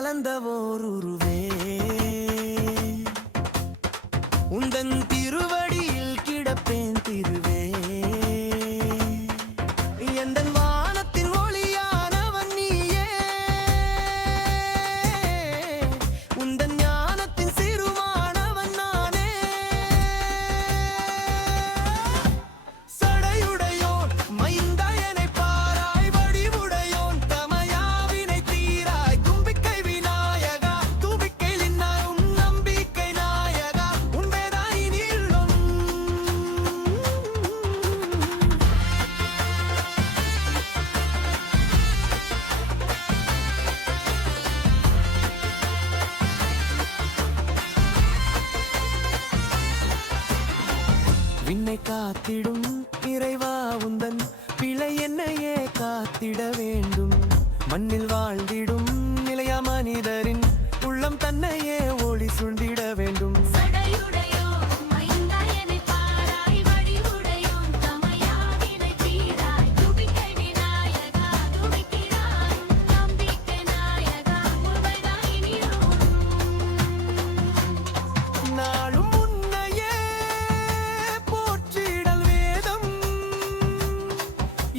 கலந்த ஓர் உருவே. என்னை காத்திடும் இறைவா உந்தன் பிழை என்னையே காத்திட வேண்டும். மண்ணில் வாழ்ந்திடும் நிலையா மனிதரின் உள்ளம் தன்னையே ஒளி சுண்டிட வேண்டும்.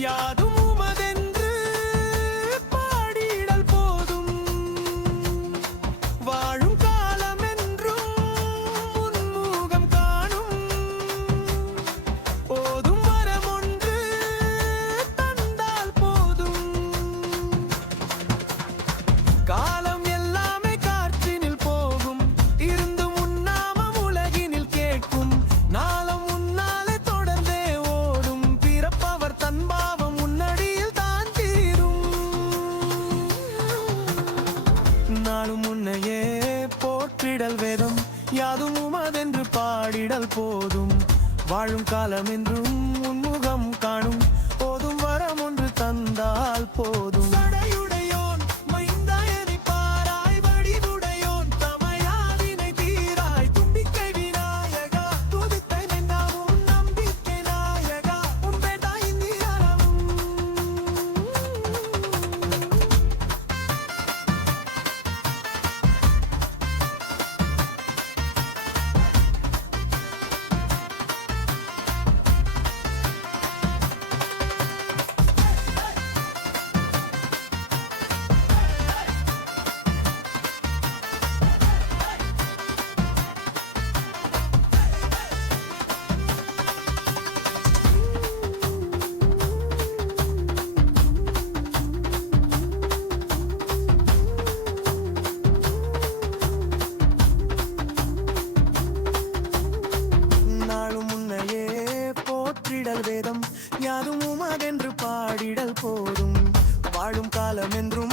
Yeah. போதும். வாழும் காலம் என்றும் உன் வாழும் காலம் என்றும்